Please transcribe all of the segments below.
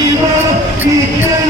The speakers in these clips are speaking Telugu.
Viva Italia!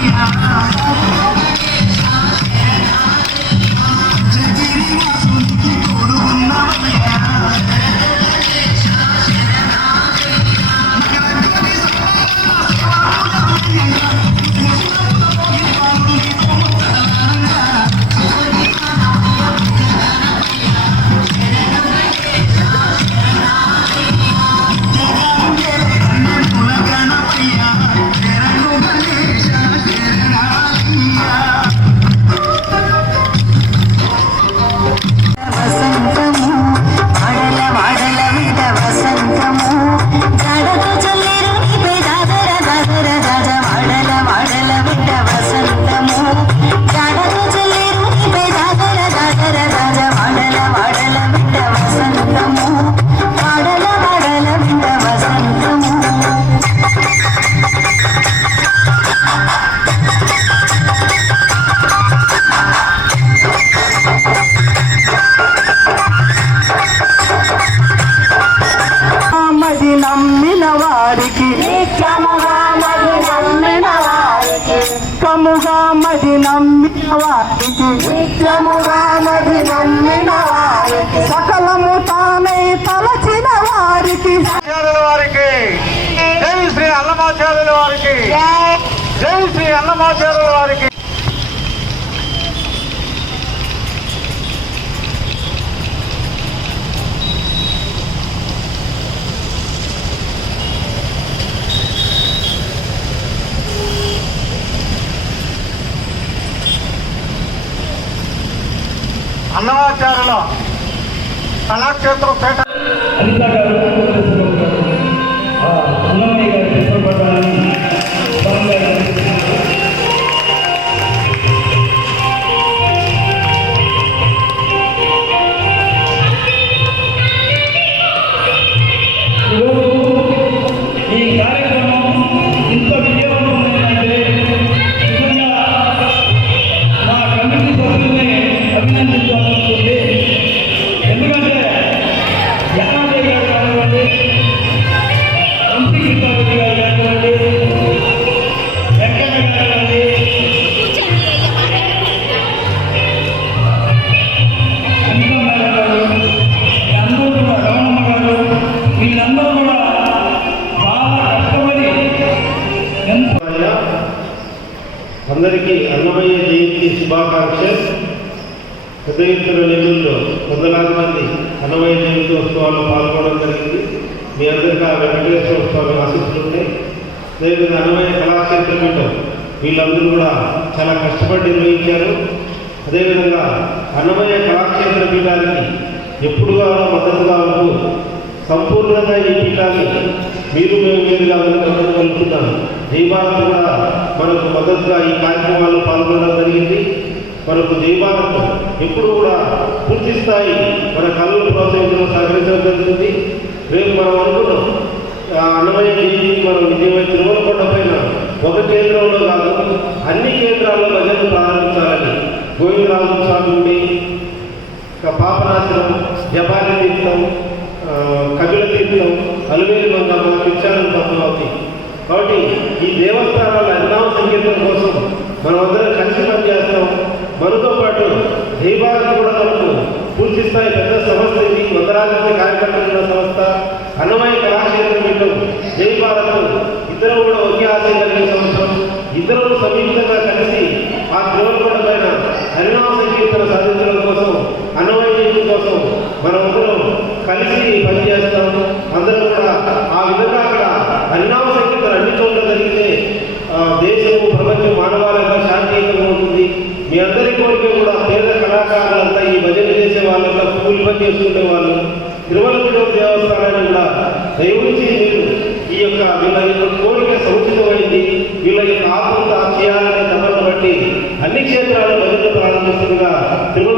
Yeah. I'm నమ్మిన వారికి నిత్యముగా నమ్మిన వారికి సకలము తానై తలచిన వారికి వారికి. జై శ్రీ అన్నమాచార్యుల వారికి. జై శ్రీ అన్నమాచార్యుల వారికి. అన్నమాచార్యుల కళాక్షేత్రం పేట అందరికీ అన్నమయ్య జయంతి శుభాకాంక్షలు. పెద్ద ఎత్తున నిధుల్లో వందలాది మంది అన్నమయ్య జయంతి ఉత్సవాల్లో పాల్గొనడం జరిగింది. మీ అందరికీ ఆ వెంకటేశ్వర స్వామి ఆశిస్తుంటే అదేవిధంగా అన్నమయ్య కళాక్షేత్ర పీఠం వీళ్ళందరూ కూడా చాలా కష్టపడి నిర్వహించారు. అదేవిధంగా అన్నమయ్య కళాక్షేత్ర పీఠానికి ఎప్పుడుగా మద్దతుగా ఉంటూ సంపూర్ణంగా ఈ పీఠాన్ని మీరు మేము మీరుగా మద్దతు కలుపుతున్నాను జైబాబు కూడా మనకు మద్దతుగా ఈ కార్యక్రమాల్లో పాల్గొనడం జరిగింది. మనకు జైబాబు ఎప్పుడు కూడా పూర్తి స్థాయి మన కళలు ప్రోత్సహించడం రేపు మనం అనుకున్నాం అన్నమయ్య జయంతి మనం విజయవాడ తిరుమల పైన ఒక కేంద్రంలో కాదు అన్ని కేంద్రాల్లో భజనలు ప్రారంభించాలని గోవిందరాజు స్వామి గుడి పాపనాశనం జపాలి తీర్థం కపిల తీర్థం అలువేలి మంగమ్మ కాబట్టి ఈ దేవస్థానాల అన్నామ సంకీర్తన కోసం మనమందరం కలిసి పనిచేస్తాం. మనతో పాటు దైవాలను కూడా మనకు పూర్తి స్థాయి పెద్ద సంస్థ ఇది. వందలాది మంది కార్యకర్తలు సంస్థ. అన్నమయ్య కళాక్షేత్రం వీళ్ళు దైవాలను ఇద్దరు కూడా ఒకే ఆశయం కలిగిన సంవత్సరం ఇద్దరు సంయుక్తంగా కలిసి ఆ తిరువనకొండ పైన హరినామ సంకీర్తన సాధించడం కోసం అన్నమయ్య కోసం మనమందరం కలిసి పనిచేస్తాం. చేసుకునేవాళ్ళు పని దేవస్థానాన్ని కూడా దయవుంచి మీరు ఈ యొక్క వీళ్ళ యొక్క కోరిక సముచితమైంది. వీళ్ళ యొక్క ఆత్మత చేయాలనే తపన బట్టి అన్ని క్షేత్రాలు భజన ప్రారంభిస్తుండగా తిరుమల